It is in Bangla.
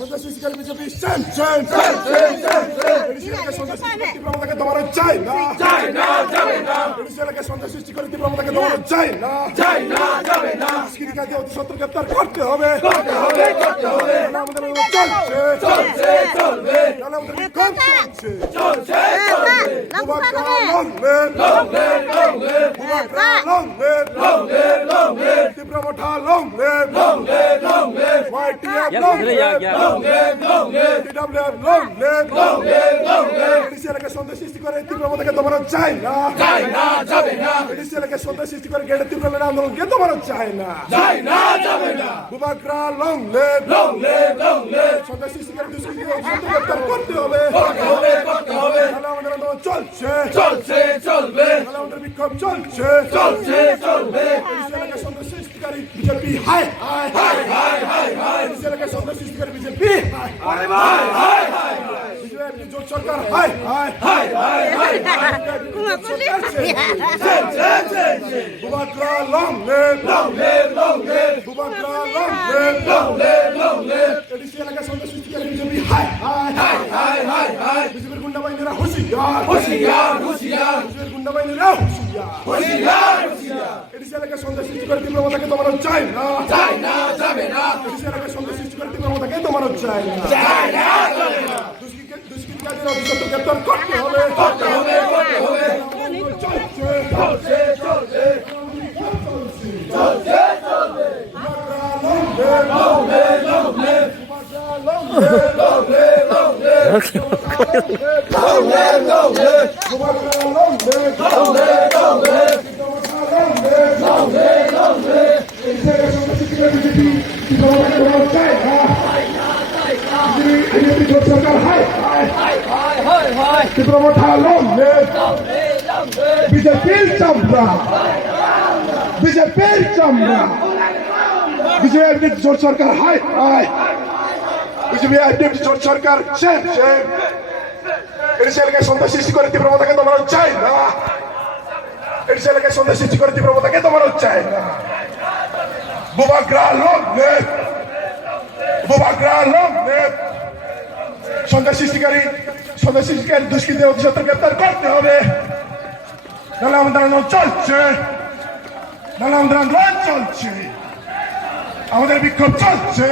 সন্ত্রাসীকারী বিজেপি তীব্রতাকে দমানো চাই না, এলাকায় সন্ত্রাস সৃষ্টি করে তীব্রতাকে দমানো চাই না, দুষ্কৃতিকারীদের অতি সত্ত্বর গ্রেপ্তার করতে হবে। আমাদের সন্ত্রাস সৃষ্টি করে তীব্রতাকে দমানো চাই না, এলাকায় সন্ত্রাস সৃষ্টি করে গেটে তীব্র আন্দোলনকে দমানো চাই না, বুবাকরা লং লেভ, সন্ত্রাস সৃষ্টি করে দুষ্কৃতিকারীদের গ্রেপ্তার করতে হবে। আমাদের আন্দোলন চলছে, আমাদের বিক্ষোভ চলছে, এলাকায় সন্ত্রাস সৃষ্টিকারী বিজেপি হায় এলাকায় সন্ত্রাস সৃষ্টিকারী বিজেপি জোট সরকার হায় বুবাকরা লং লেভ, বুবাকরা লং লেভ, এডিসি এলাকায় সন্ত্রাস সৃষ্টিকারী বিজেপি হায় বিজেপির গুন্ডা বাহিনীরা হুঁশিয়ার, বিজেপির গুন্ডা বাহিনীরা হুঁশিয়ার, এডিসি এলাকায় সন্ত্রাস সৃষ্টি করে তীব্রতাকে দমানো চাই না, এডিসি এলাকায় সন্ত্রাস সৃষ্টি করে তীব্রতাকে দমানো চাই না, দুষ্কৃতিকারীদের অতি সত্ত্বর গ্রেপ্তার করতে হবে। বিজেপির চামড়া, বিজেপির চামড়া, বিজেপি জোট সরকার হায় বিজেপি জোট সরকার এডিসি এলাকায় সন্ত্রাস সৃষ্টি করে তীব্রতাকে দমানো চাই না, এডিসি এলাকায় সন্ত্রাস সৃষ্টি করে তীব্রতাকে দমানো চাই না, বুবাকরা লং লেভ, বুবাকরা লং লেভ, সন্ত্রাস সৃষ্টিকারী দুষ্কৃতিকারী অতি সত্ত্বর গ্রেপ্তার করতে হবে। নাহলে আমাদের আন্দোলন চলছে, আমাদের বিক্ষোভ চলছে,